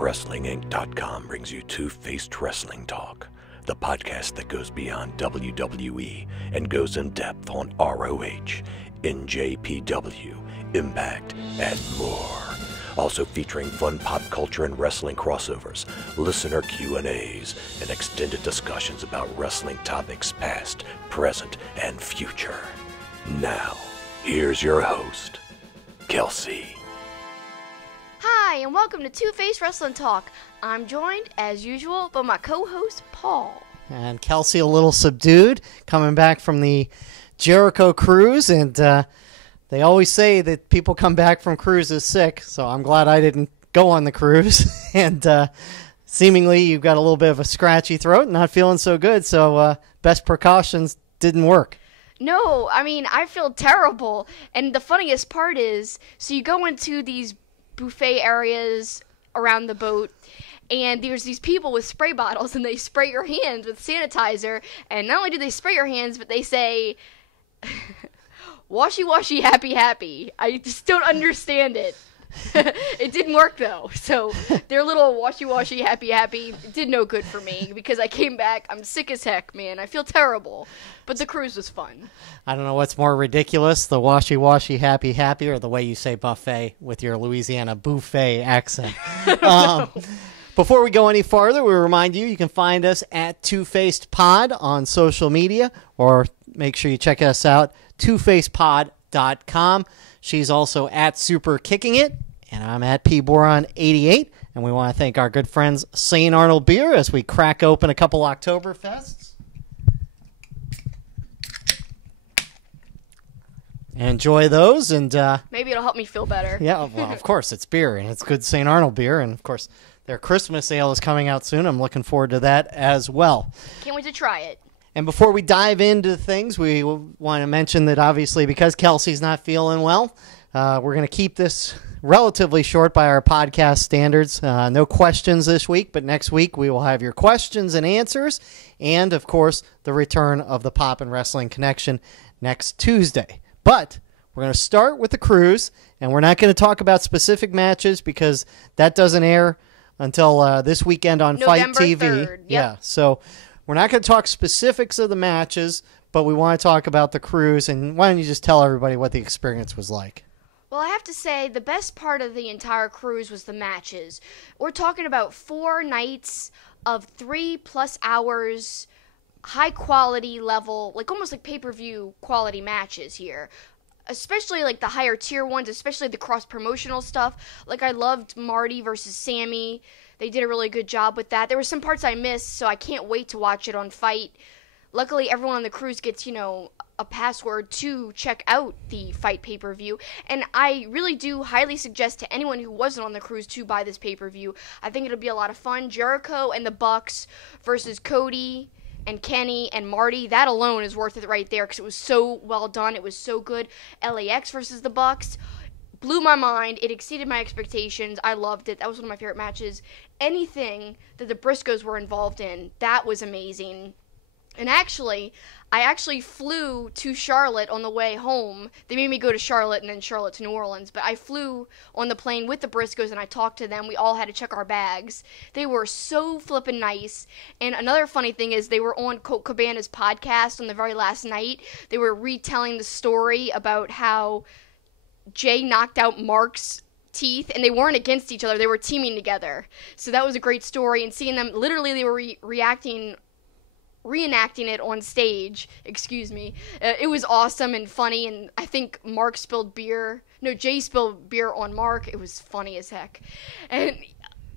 WrestlingInc.com brings you Two-Faced Wrestling Talk, the podcast that goes beyond WWE and goes in depth on ROH, NJPW, Impact, and more. Also featuring fun pop culture and wrestling crossovers, listener Q&As, and extended discussions about wrestling topics past, present, and future. Now, here's your host, Kelsi. Hi, and welcome to Two-Faced Wrestling Talk. I'm joined, as usual, by my co-host, Paul. And Kelsi a little subdued, coming back from the Jericho Cruise, and they always say that people come back from cruises sick, so I'm glad I didn't go on the cruise. And seemingly you've got a little bit of a scratchy throat, not feeling so good, so best precautions didn't work. No, I mean, I feel terrible. And the funniest part is, so you go into these buffet areas around the boat, and there's these people with spray bottles, and they spray your hands with sanitizer, and not only do they spray your hands, but they say, washy washy happy happy. I just don't understand it. It didn't work though, so their little washy washy happy happy did no good for me, because I came back, I'm sick as heck, man. I feel terrible, but the cruise was fun. I don't know what's more ridiculous, the washy washy happy happy, or the way you say buffet with your Louisiana buffet accent. Before we go any farther, we remind you can find us at Two-Faced Pod on social media, or make sure you check us out, twofacedpod.com. She's also at Super Kicking It, and I'm at pboron88. And we want to thank our good friends St. Arnold Beer as we crack open a couple Oktoberfests. Enjoy those, and maybe it'll help me feel better. Yeah, well, of course, it's beer, and it's good St. Arnold beer, and of course, their Christmas ale is coming out soon. I'm looking forward to that as well. Can't wait to try it. And before we dive into things, we want to mention that obviously because Kelsi's not feeling well, we're going to keep this relatively short by our podcast standards. No questions this week, but next week we will have your questions and answers, and of course the return of the Pop and Wrestling Connection next Tuesday. But we're going to start with the cruise, and we're not going to talk about specific matches because that doesn't air until this weekend on November Fight TV. 3rd. Yep. Yeah, so we're not going to talk specifics of the matches, but we want to talk about the cruise. And why don't you just tell everybody what the experience was like? Well, I have to say, the best part of the entire cruise was the matches. We're talking about 4 nights of 3+ hours, high-quality level, like almost like pay-per-view quality matches here. Especially like the higher tier ones, especially the cross-promotional stuff. Like I loved Marty versus Sammy. They did a really good job with that. There were some parts I missed, so I can't wait to watch it on Fight. Luckily, everyone on the cruise gets, a password to check out the Fight pay-per-view. And I really do highly suggest to anyone who wasn't on the cruise to buy this pay-per-view. I think it'll be a lot of fun. Jericho and the Bucks versus Cody and Kenny and Marty, that alone is worth it right there because it was so well done. It was so good. LAX versus the Bucks blew my mind. It exceeded my expectations. I loved it. That was one of my favorite matches. Anything that the Briscoes were involved in, that was amazing. And I actually flew to Charlotte on the way home. They made me go to Charlotte and then Charlotte to New Orleans. But I flew on the plane with the Briscoes and I talked to them. We all had to check our bags. They were so flippin' nice. And another funny thing is they were on Colt Cabana's podcast on the very last night. They were retelling the story about how Jay knocked out Mark's teeth, and they weren't against each other. They were teaming together. So that was a great story. And seeing them, literally they were reenacting it on stage, it was awesome and funny, and I think Jay spilled beer on Mark. It was funny as heck. And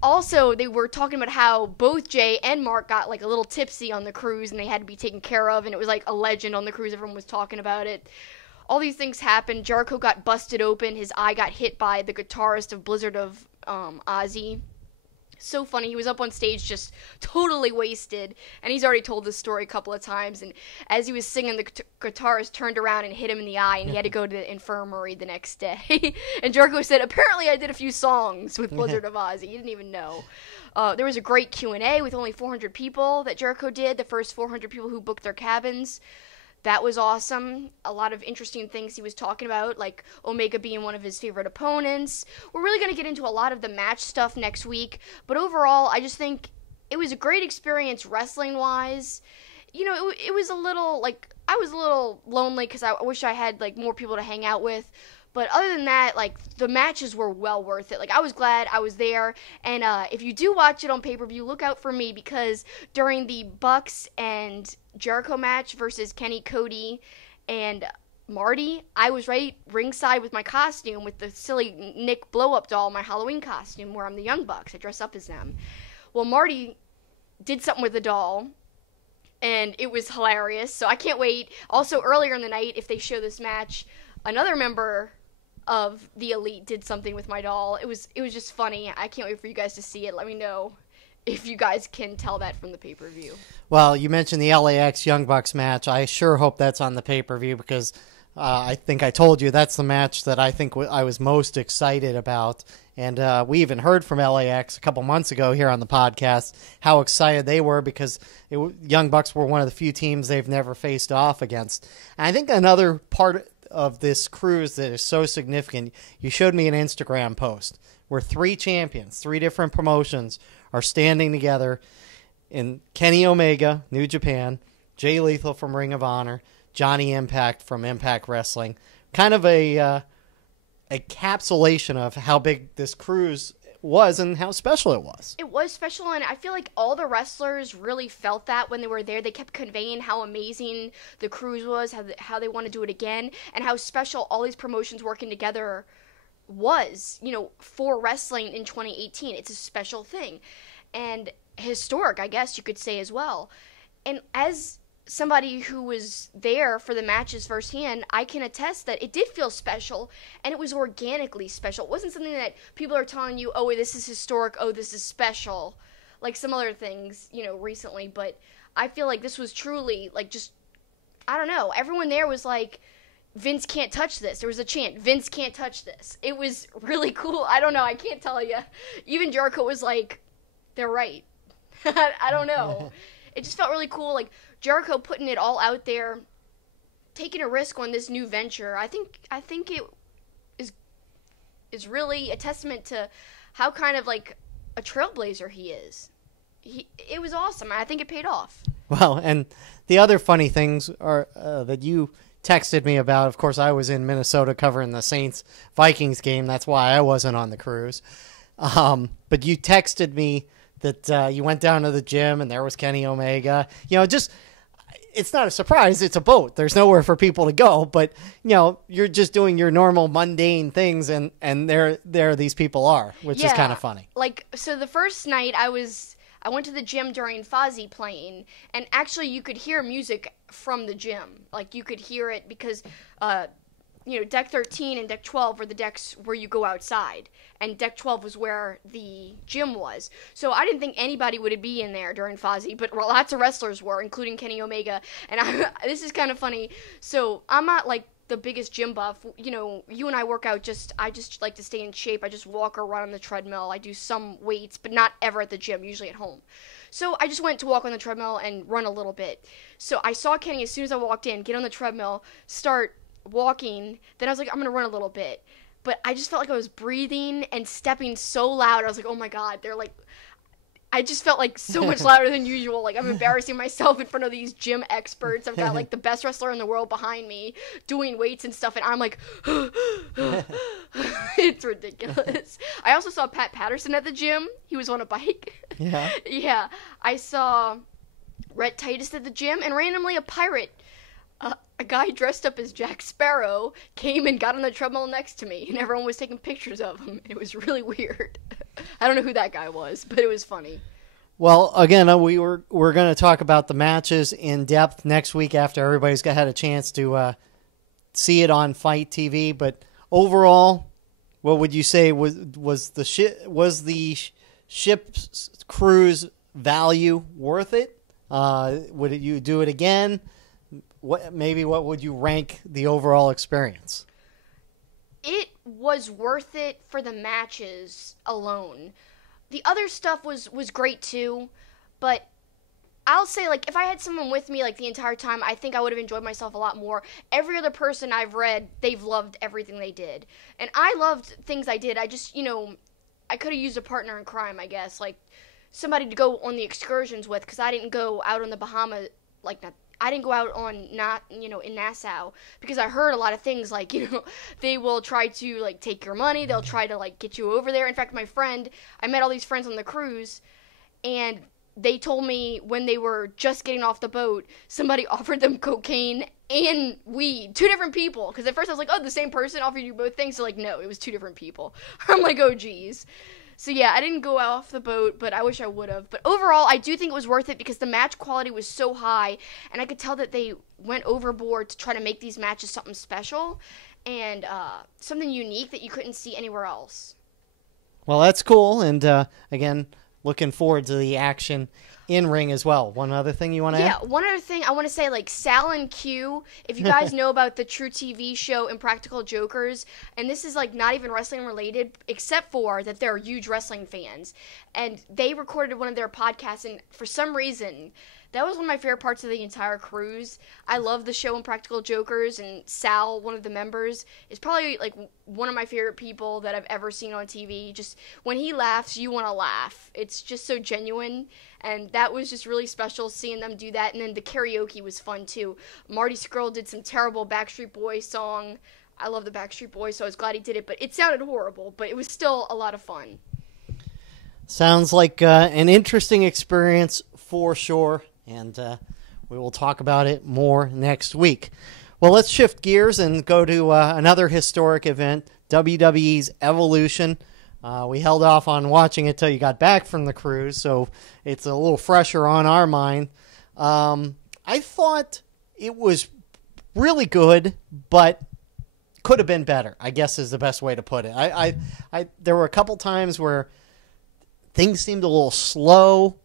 also, they were talking about how both Jay and Mark got like a little tipsy on the cruise, and they had to be taken care of, and it was like a legend on the cruise. Everyone was talking about it. All these things happened. Jericho got busted open. His eye got hit by the guitarist of Blizzard of Ozzy. So funny. He was up on stage just totally wasted, and he's already told this story a couple of times, and as he was singing, the guitarist turned around and hit him in the eye, and he had to go to the infirmary the next day. And Jericho said, apparently I did a few songs with Blizzard of Ozzy. He didn't even know. There was a great Q&A with only 400 people that Jericho did, the first 400 people who booked their cabins. that was awesome. A lot of interesting things he was talking about, like Omega being one of his favorite opponents. We're really going to get into a lot of the match stuff next week, but overall, I just think it was a great experience wrestling-wise. You know, it was a little, like, I was a little lonely because I wish I had, like, more people to hang out with. But other than that, like, the matches were well worth it. Like, I was glad I was there. And if you do watch it on pay-per-view, look out for me, because during the Bucks and Jericho match versus Kenny, Cody, and Marty, I was right ringside with my costume, with the silly Nick blow-up doll, my Halloween costume, where I'm the Young Bucks. I dress up as them. Well, Marty did something with the doll, and it was hilarious. So I can't wait. Also, earlier in the night, if they show this match, another member of the Elite did something with my doll. It was just funny. I can't wait for you guys to see it. Let me know if you guys can tell that from the pay-per-view. Well, you mentioned the LAX Young Bucks match. I sure hope that's on the pay-per-view, because I think I told you that's the match that I think I was most excited about. And we even heard from LAX a couple months ago here on the podcast how excited they were, because Young Bucks were one of the few teams they've never faced off against. And I think another part of this cruise that is so significant, you showed me an Instagram post where 3 champions, 3 different promotions are standing together in Kenny Omega, New Japan, Jay Lethal from Ring of Honor, Johnny Impact from Impact Wrestling. Kind of a encapsulation of how big this cruise was and how special it was. It was special, and I feel like all the wrestlers really felt that when they were there. They kept conveying how amazing the cruise was, how they want to do it again, and how special all these promotions working together was, you know, for wrestling in 2018. It's a special thing, and historic, I guess you could say as well. And as somebody who was there for the matches firsthand, I can attest that it did feel special, and it was organically special. It wasn't something that people are telling you, oh, this is historic, oh, this is special, like some other things, you know, recently. But I feel like this was truly, like, just, I don't know, everyone there was like, Vince can't touch this. There was a chant, Vince can't touch this. It was really cool. I don't know, I can't tell you. Even Jericho was like, they're right. I don't know. It just felt really cool, like, Jericho putting it all out there, taking a risk on this new venture. I think it is really a testament to how kind of like a trailblazer he is. It was awesome. I think it paid off. Well, and the other funny things are that you texted me about. Of course, I was in Minnesota covering the Saints-Vikings game. That's why I wasn't on the cruise. But you texted me that you went down to the gym and there was Kenny Omega. You know, just, it's not a surprise. It's a boat. There's nowhere for people to go. But, you know, you're just doing your normal mundane things, and there these people are, which is kind of funny. Like, so the first night I went to the gym during Fozzy playing, and actually you could hear music from the gym. Like, you could hear it because, you know, Deck 13 and Deck 12 were the decks where you go outside, and Deck 12 was where the gym was. So I didn't think anybody would be in there during Fozzy, but lots of wrestlers were, including Kenny Omega. And this is kind of funny. So I'm not, like, the biggest gym buff. You know, you and I work out I just like to stay in shape. I just walk or run on the treadmill. I do some weights, but not ever at the gym, usually at home. So I just went to walk on the treadmill and run a little bit. So I saw Kenny as soon as I walked in, get on the treadmill, start walking. Then I was like, I'm going to run a little bit. But I just felt like I was breathing and stepping so loud. I was like, oh my God, they're like, I just felt like so much louder than usual. Like, I'm embarrassing myself in front of these gym experts. I've got like the best wrestler in the world behind me doing weights and stuff, and I'm like, it's ridiculous. I also saw Pat Patterson at the gym. He was on a bike. Yeah. Yeah. I saw Rhett Titus at the gym, and randomly a pirate, a guy dressed up as Jack Sparrow, came and got on the treadmill next to me, and everyone was taking pictures of him. It was really weird. I don't know who that guy was, but it was funny. Well, again, we're going to talk about the matches in depth next week after everybody's had a chance to see it on Fight TV. But overall, what would you say was the ship's cruise value worth it? Would you do it again? What would you rank the overall experience? It was worth it for the matches alone. The other stuff was great too, but I'll say, like, if I had someone with me, like, the entire time, I think I would have enjoyed myself a lot more. Every other person I've read, they've loved everything they did. And I loved things I did. I just, I could have used a partner in crime, I guess. Like, somebody to go on the excursions with, because I didn't go out on the Bahamas, I didn't go out in Nassau, because I heard a lot of things, like, they will try to, like, take your money, they'll try to, like, get you over there. In fact, I met all these friends on the cruise, and they told me when they were just getting off the boat, somebody offered them cocaine and weed. 2 different people. Because at first I was like, oh, the same person offered you both things? So, like, no, it was 2 different people. I'm like, oh, geez. So, yeah, I didn't go off the boat, but I wish I would have. But overall, I do think it was worth it because the match quality was so high, and I could tell that they went overboard to try to make these matches something special and something unique that you couldn't see anywhere else. Well, that's cool, and again, looking forward to the action in ring as well. One other thing you want to add? Yeah, one other thing I want to say, like, Sal and Q, if you guys know about the True TV show Impractical Jokers, and this is, like, not even wrestling related, except for that they're huge wrestling fans, and they recorded one of their podcasts, and for some reason, that was one of my favorite parts of the entire cruise. I love the show Impractical Jokers, and Sal, one of the members, is probably, like, one of my favorite people that I've ever seen on TV. Just, when he laughs, you want to laugh. It's just so genuine, and that was just really special seeing them do that. And then the karaoke was fun, too. Marty Scurll did some terrible Backstreet Boys song. I love the Backstreet Boys, so I was glad he did it, but it sounded horrible, but it was still a lot of fun. Sounds like an interesting experience for sure. And we will talk about it more next week. Well, let's shift gears and go to another historic event, WWE's Evolution. We held off on watching it till you got back from the cruise, so it's a little fresher on our mind. I thought it was really good, but could have been better, I guess is the best way to put it. There were a couple times where things seemed a little slow.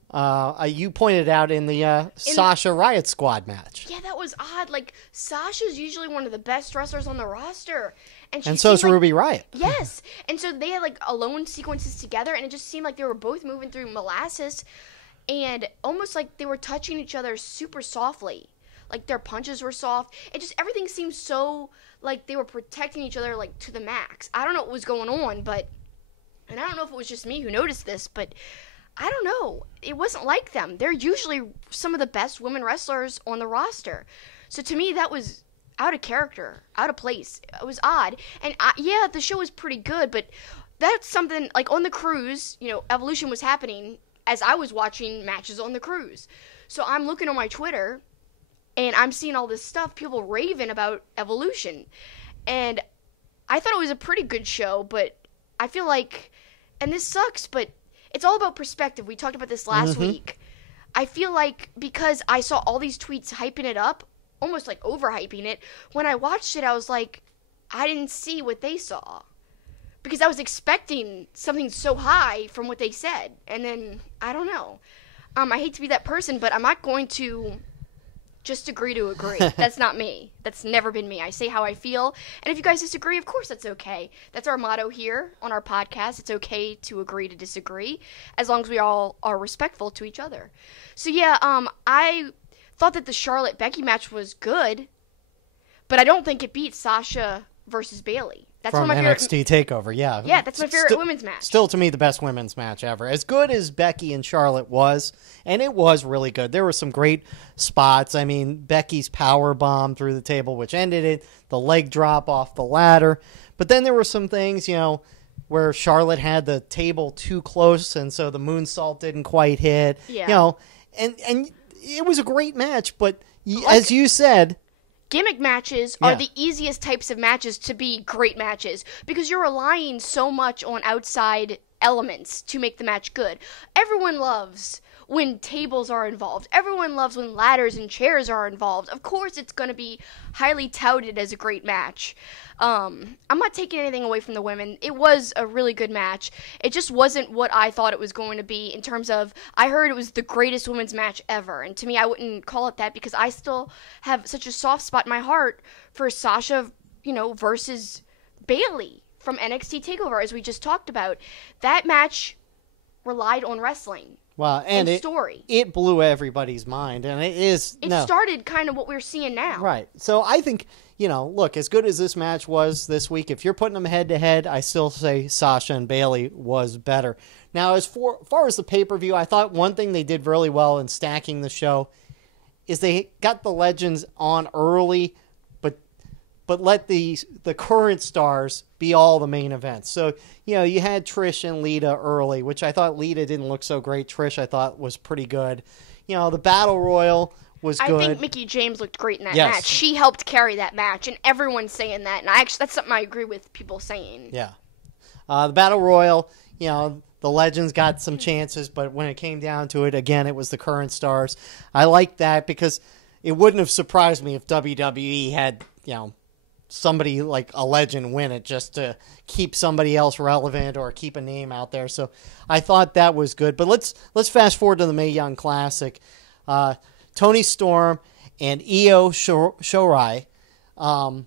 You pointed out in the Sasha Riot Squad match. Yeah, that was odd. Like, Sasha's usually one of the best wrestlers on the roster. And so is Ruby Riott. Yes. And so they had, like, alone sequences together, and it just seemed like they were both moving through molasses and almost like they were touching each other super softly. Like, their punches were soft. It just, everything seemed so, like, they were protecting each other, like, to the max. I don't know what was going on, but, and I don't know if it was just me who noticed this, but I don't know. It wasn't like them. They're usually some of the best women wrestlers on the roster. So to me, that was out of character, out of place. It was odd. And yeah, the show was pretty good, but that's something, like, on the cruise, Evolution was happening as I was watching matches on the cruise. So I'm looking on my Twitter, and I'm seeing all this stuff, people raving about Evolution. And I thought it was a pretty good show, but I feel like, and this sucks, but it's all about perspective. We talked about this last week. I feel like because I saw all these tweets hyping it up, almost like overhyping it, when I watched it, I was like, I didn't see what they saw. Because I was expecting something so high from what they said. And then, I don't know. I hate to be that person, but I'm not going to just agree to agree. That's not me. That's never been me. I say how I feel. And if you guys disagree, of course that's okay. That's our motto here on our podcast. It's okay to agree to disagree, as long as we all are respectful to each other. So yeah, I thought that the Charlotte-Becky match was good, but I don't think it beat Sasha versus Bayley. That's From one of my NXT TakeOver, yeah. Yeah, that's my favorite women's match. Still, to me, the best women's match ever. As good as Becky and Charlotte was, and it was really good. There were some great spots. I mean, Becky's power bomb through the table, which ended it, the leg drop off the ladder. But then there were some things, where Charlotte had the table too close, and so the moonsault didn't quite hit. Yeah. And it was a great match, but as you said, gimmick matches are the easiest types of matches to be great matches because you're relying so much on outside elements to make the match good. Everyone loves when tables are involved. Everyone loves when ladders and chairs are involved. Of course, it's going to be highly touted as a great match. I'm not taking anything away from the women. It was a really good match. It just wasn't what I thought it was going to be in terms of, I heard it was the greatest women's match ever. And to me, I wouldn't call it that because I still have such a soft spot in my heart for Sasha, versus Bayley from NXT TakeOver, as we just talked about. That match relied on wrestling. Well, and story. It blew everybody's mind, and it started kind of what we're seeing now. Right. So I think, look, as good as this match was this week, if you're putting them head-to-head, I still say Sasha and Bayley was better. Now, as far as the pay-per-view, I thought one thing they did really well in stacking the show is they got the legends on early, but let the current stars be all the main events. So, you had Trish and Lita early, which I thought Lita didn't look so great. Trish, I thought, was pretty good. The Battle Royal was good. I think Mickie James looked great in that match. She helped carry that match, and everyone's saying that. And that's something I agree with people saying. Yeah. The Battle Royal, the legends got some chances, but when it came down to it, again, it was the current stars. I like that because it wouldn't have surprised me if WWE had, somebody like a legend win it just to keep somebody else relevant or keep a name out there. So I thought that was good. But let's fast forward to the Mae Young Classic. Toni Storm and Io Shirai. I'll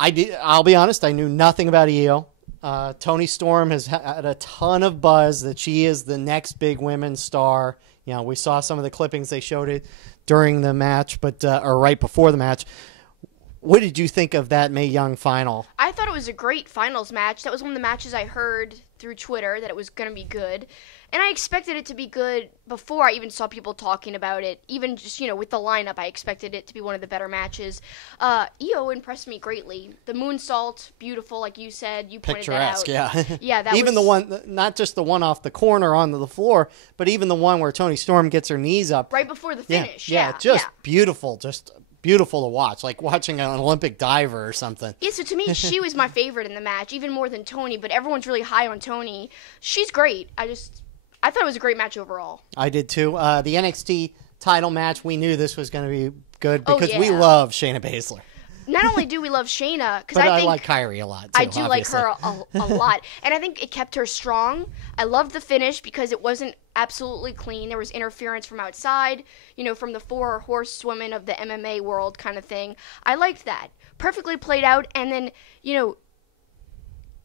be honest, I knew nothing about Io. Toni Storm has had a ton of buzz that she is the next big women's star. We saw some of the clippings. They showed it during the match, or right before the match. What did you think of that Mae Young final? I thought it was a great finals match. That was one of the matches I heard through Twitter that it was going to be good. And I expected it to be good before I even saw people talking about it. Even just, with the lineup, I expected it to be one of the better matches. Io impressed me greatly. The moonsault, beautiful, like you said. You pointed that out. Picturesque, yeah. Yeah, that even the one, not just the one off the corner onto the floor, but even the one where Toni Storm gets her knees up. Right before the finish, Beautiful, just beautiful to watch, like watching an Olympic diver or something. Yeah, so to me, she was my favorite in the match, even more than Toni, but everyone's really high on Toni. She's great. I thought it was a great match overall. I did too. The NXT title match, we knew this was going to be good because we love Shayna Baszler. Not only do we love Shayna, because I like Kyrie a lot, too, I do obviously. like her a lot. And I think it kept her strong. I loved the finish because it wasn't absolutely clean. There was interference from outside, from the four horsewomen of the MMA world kind of thing. I liked that. Perfectly played out. And then,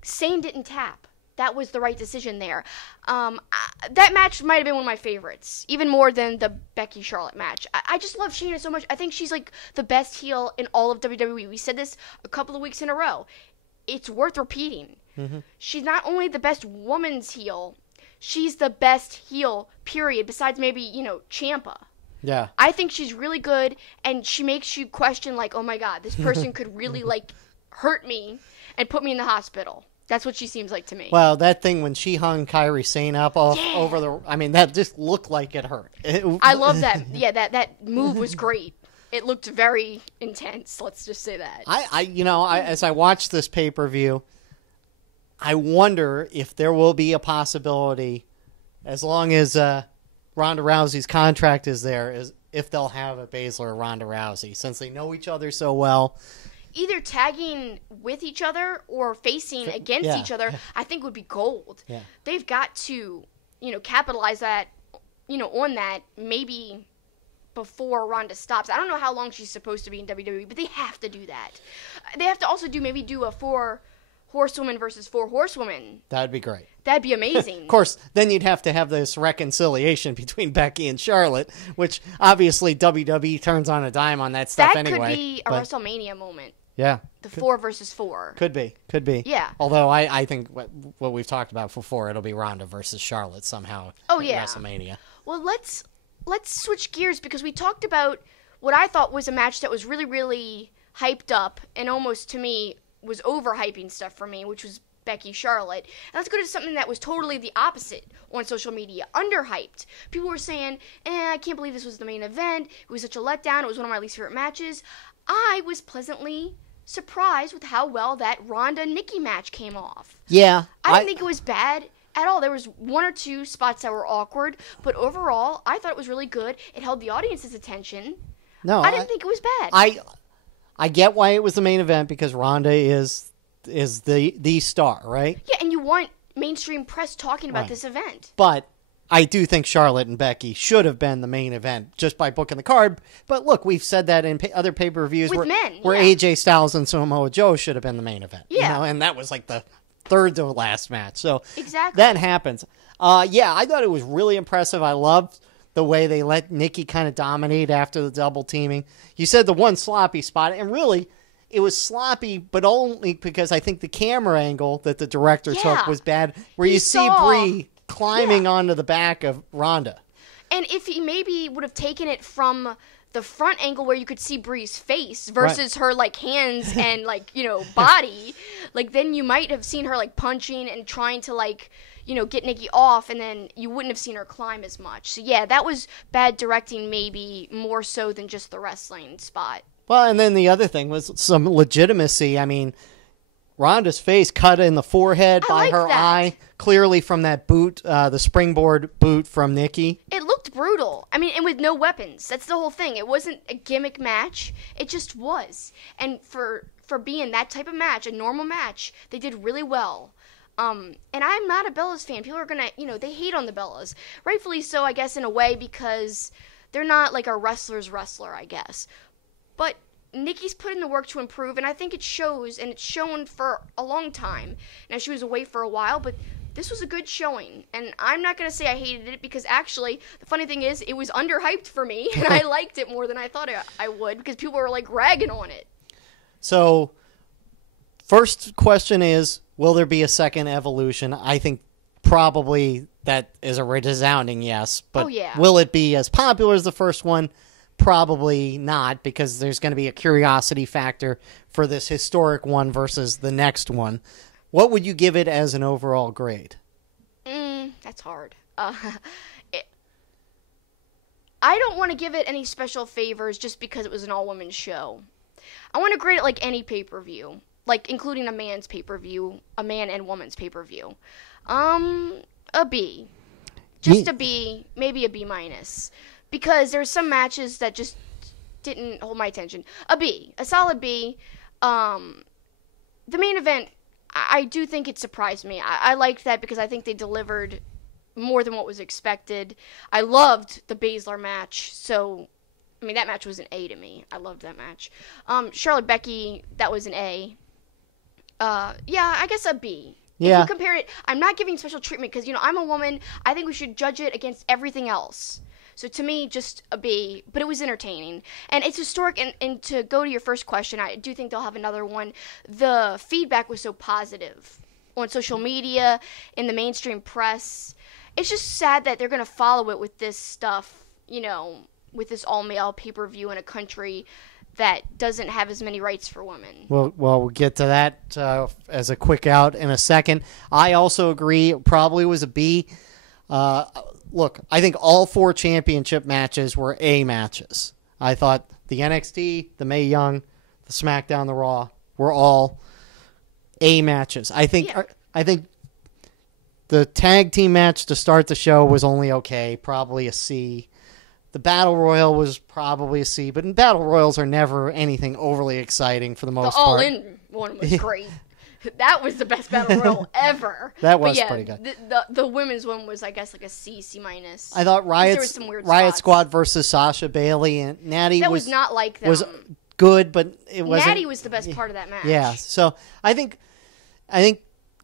Sane didn't tap. That was the right decision there. That match might have been one of my favorites, even more than the Becky-Charlotte match. I just love Shayna so much. I think she's like the best heel in all of WWE. We said this a couple of weeks in a row. It's worth repeating. Mm-hmm. She's not only the best woman's heel, she's the best heel, period, besides maybe, Ciampa. Yeah. I think she's really good, and she makes you question, like, oh my God, this person could really, hurt me and put me in the hospital. That's what she seems like to me. Well, that thing when she hung Kairi Sane up over that just looked like it hurt. I love that. Yeah, that move was great. It looked very intense. Let's just say that. As I watch this pay-per-view, I wonder if there will be a possibility, as long as Ronda Rousey's contract is there, is if they'll have a Baszler or Ronda Rousey, since they know each other so well. Either tagging with each other or facing against each other, I think would be gold. Yeah. They've got to, capitalize that, on that maybe before Ronda stops. I don't know how long she's supposed to be in WWE, but they have to do that. They have to also do a 4 horsewoman versus 4 horsewomen. That'd be great. That'd be amazing. Of course, then you'd have to have this reconciliation between Becky and Charlotte, which obviously WWE turns on a dime on that stuff anyway. That could be a WrestleMania moment. Yeah. The 4 versus 4. Could be. Yeah. Although I think what we've talked about before, it'll be Ronda versus Charlotte somehow at WrestleMania. Well, let's switch gears because we talked about what I thought was a match that was really, really hyped up and almost, to me, was overhyping stuff for me, which was Becky-Charlotte. And let's go to something that was totally the opposite on social media, underhyped. People were saying, I can't believe this was the main event. It was such a letdown. It was one of my least favorite matches. I was pleasantly surprised with how well that Ronda-Nikki match came off. Yeah. I didn't think it was bad at all. There was 1 or 2 spots that were awkward, but overall, I thought it was really good. It held the audience's attention. No, I didn't think it was bad. I get why it was the main event because Ronda is the star, right? Yeah, and you want mainstream press talking about this event. But I do think Charlotte and Becky should have been the main event just by booking the card. But look, we've said that in other pay-per-views where AJ Styles and Samoa Joe should have been the main event. Yeah. And that was like the third to last match. So Exactly. that happens. Yeah, I thought it was really impressive. I loved the way they let Nikki kind of dominate after the double teaming. You said the one sloppy spot, and really, it was sloppy, but only because I think the camera angle that the director took was bad, where you see Brie climbing onto the back of Ronda. And if he maybe would have taken it from the front angle where you could see Brie's face versus her like hands and like, body, like then you might have seen her like punching and trying to like, get Nikki off, and then you wouldn't have seen her climb as much. So yeah, that was bad directing, maybe more so than just the wrestling spot. Well, and then the other thing was some legitimacy. I mean, Ronda's face cut in the forehead by her eye, clearly from that boot, the springboard boot from Nikki. It looked brutal. I mean, and with no weapons. That's the whole thing. It wasn't a gimmick match. It just was. And for being that type of match, a normal match, they did really well. And I'm not a Bellas fan. People are going to, they hate on the Bellas. Rightfully so, I guess, in a way, because they're not like a wrestler's wrestler, I guess. But Nikki's put in the work to improve, and I think it shows, and it's shown for a long time. Now, she was away for a while, but this was a good showing. And I'm not going to say I hated it, because actually, the funny thing is, it was underhyped for me, and I liked it more than I thought I would, because people were, like, ragging on it. So, first question is, will there be a second Evolution? I think probably that is a resounding yes. But will it be as popular as the first one? Probably not, because there's going to be a curiosity factor for this historic one versus the next one. What would you give it as an overall grade? That's hard. I don't want to give it any special favors just because it was an all-women's show. I want to grade it like any pay-per-view, like including a man's pay-per-view, a man and woman's pay-per-view. A B. Just a B, maybe a B minus. Because there's some matches that just didn't hold my attention. A B. A solid B. The main event, I do think it surprised me. I liked that because I think they delivered more than what was expected. I loved the Baszler match. So, I mean, that match was an A to me. I loved that match. Charlotte Becky, that was an A. Yeah, I guess a B. Yeah. If you compare it, I'm not giving special treatment because, I'm a woman. I think we should judge it against everything else. So to me, just a B, but it was entertaining. And it's historic, and to go to your first question, I do think they'll have another one. The feedback was so positive on social media, in the mainstream press. It's just sad that they're going to follow it with this stuff, with this all-male pay-per-view in a country that doesn't have as many rights for women. Well, we'll get to that as a quick out in a second. I also agree, it probably was a B. Look, I think all 4 championship matches were A matches. I thought the NXT, the Mae Young, the SmackDown, the Raw were all A matches. I think the tag team match to start the show was only okay, probably a C. The Battle Royal was probably a C, but Battle Royals are never anything overly exciting for the most part. The All-In one was great. That was the best Battle Royal ever. That was pretty good. The women's one was, I guess, like a C, C minus. I thought Riot Squad versus Sasha Bailey and Natty was not like them. Was good, but it wasn't. Natty was the best part of that match. Yeah, so I think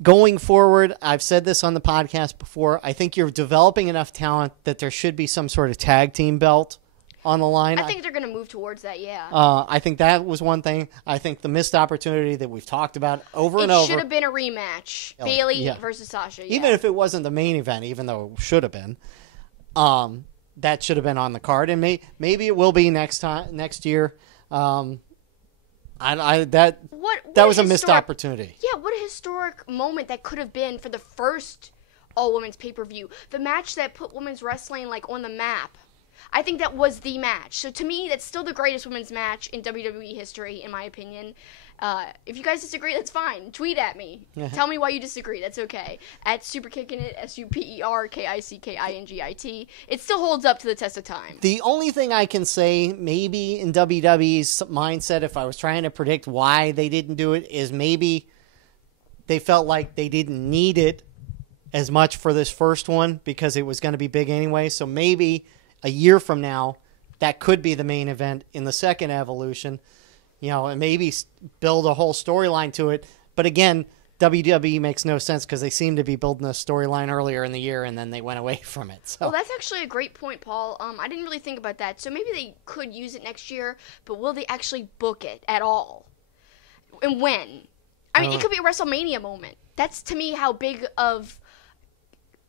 going forward, I've said this on the podcast before, I think you're developing enough talent that there should be some sort of tag team belt on the line. I think they're going to move towards that, yeah. I think that was one thing. I think the missed opportunity that we've talked about over and over. It should have been a rematch. Bailey versus Sasha, yeah. Even if it wasn't the main event, even though it should have been, that should have been on the card. And maybe it will be next year. That was a missed opportunity. Yeah, what a historic moment that could have been for the first all-women's pay-per-view. The match that put women's wrestling on the map. I think that was the match. So to me, that's still the greatest women's match in WWE history, in my opinion. If you guys disagree, that's fine. Tweet at me. Tell me why you disagree. That's okay. At SuperKickinIt, SuperKickingIt. It still holds up to the test of time. The only thing I can say, maybe in WWE's mindset, if I was trying to predict why they didn't do it, is maybe they felt like they didn't need it as much for this first one because it was going to be big anyway. So maybe a year from now, that could be the main event in the second Evolution, and maybe build a whole storyline to it. But again, WWE makes no sense because they seem to be building a storyline earlier in the year and then they went away from it. So. Well, that's actually a great point, Paul. I didn't really think about that. So maybe they could use it next year, but will they actually book it at all? And when? I mean, it could be a WrestleMania moment. That's, to me, how big of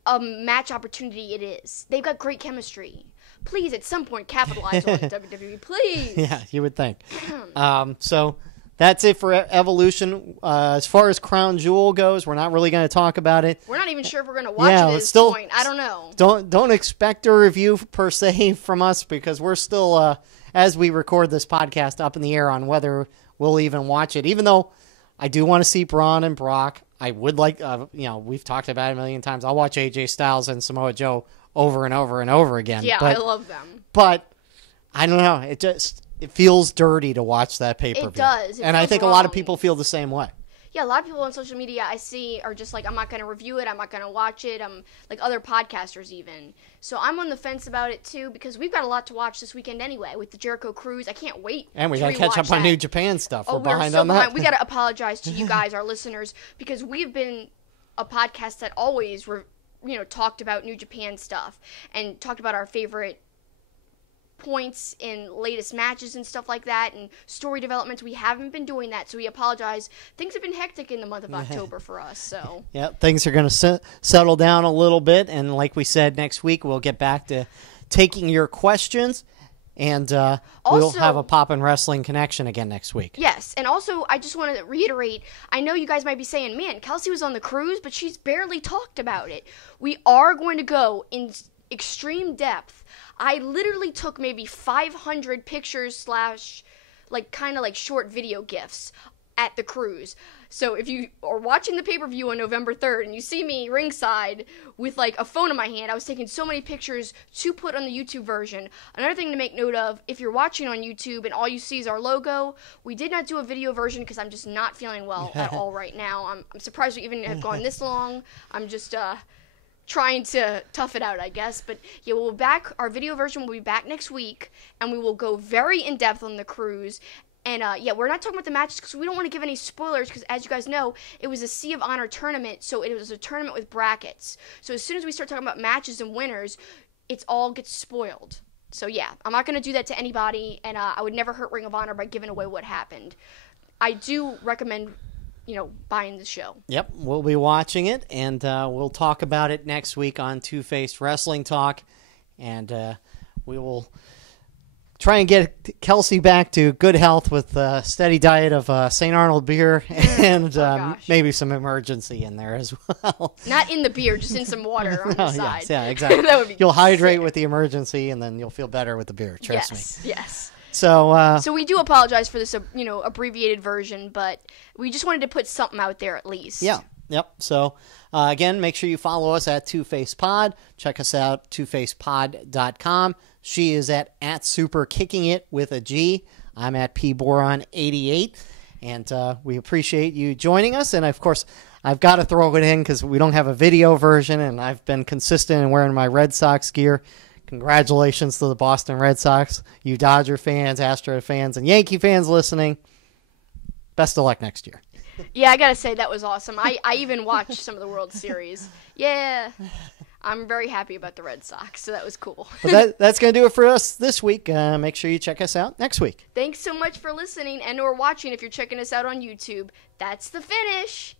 a match opportunity it is. They've got great chemistry. Please, at some point, capitalize on it, WWE. Please. Yeah, you would think. So that's it for Evolution. As far as Crown Jewel goes, we're not really going to talk about it. We're not even sure if we're going to watch it at this point. I don't know. Don't expect a review per se from us because we're still, as we record this podcast, up in the air on whether we'll even watch it. Even though I do want to see Braun and Brock. I would like, we've talked about it a million times. I'll watch AJ Styles and Samoa Joe over and over and over again. Yeah, I love them. But I don't know. It feels dirty to watch that pay-per-view. It does. And I think a lot of people feel the same way. Yeah, a lot of people on social media I see are just like, I'm not going to review it. I'm not going to watch it. Like other podcasters even. So I'm on the fence about it too because we've got a lot to watch this weekend anyway with the Jericho Cruise. I can't wait. And we got to catch up on New Japan stuff. We're behind on that. Behind. We got to apologize to you guys, our listeners, because we've been a podcast that always talked about New Japan stuff and talked about our favorite points in latest matches and stuff like that and story developments. We haven't been doing that, so we apologize. Things have been hectic in the month of October for us. So yeah, things are going to settle down a little bit, and like we said, next week we'll get back to taking your questions, and we'll have a Poppin' Wrestling Connection again next week. Yes, and also I just want to reiterate, I know you guys might be saying, man, Kelsi was on the cruise, but she's barely talked about it. We are going to go in extreme depth. I literally took maybe 500 pictures / kind of short video GIFs at the cruise. So if you are watching the pay-per-view on November 3rd and you see me ringside with a phone in my hand, I was taking so many pictures to put on the YouTube version. Another thing to make note of, if you're watching on YouTube and all you see is our logo, we did not do a video version because I'm just not feeling well at all right now. I'm surprised we even have gone this long. I'm just trying to tough it out, I guess. But yeah, we'll be back. Our video version will be back next week, and we will go very in depth on the cruise. And we're not talking about the matches because we don't want to give any spoilers because, as you guys know, it was a Sea of Honor tournament, so it was a tournament with brackets. So as soon as we start talking about matches and winners, it all gets spoiled. So yeah, I'm not going to do that to anybody, and I would never hurt Ring of Honor by giving away what happened. I do recommend buying the show. Yep, we'll be watching it, and we'll talk about it next week on Two-Faced Wrestling Talk, and we will try and get Kelsi back to good health with a steady diet of St. Arnold beer and maybe some emergency in there as well. Not in the beer, just in some water on the side. Yes, yeah, exactly. That would be You'll hydrate with the emergency, and then you'll feel better with the beer, trust me. Yes. So we do apologize for this, abbreviated version, but we just wanted to put something out there at least. Yeah. Yep. So, again, make sure you follow us at Two-Face Pod. Check us out, twofacepod.com. She is at superkickingit with a G. I'm at pboron88. And we appreciate you joining us. And, of course, I've got to throw it in because we don't have a video version, and I've been consistent in wearing my Red Sox gear. Congratulations to the Boston Red Sox, you Dodger fans, Astro fans, and Yankee fans listening. Best of luck next year. Yeah, I got to say, that was awesome. I even watched some of the World Series. Yeah, I'm very happy about the Red Sox, so that was cool. But that's going to do it for us this week. Make sure you check us out next week. Thanks so much for listening and or watching if you're checking us out on YouTube. That's the finish.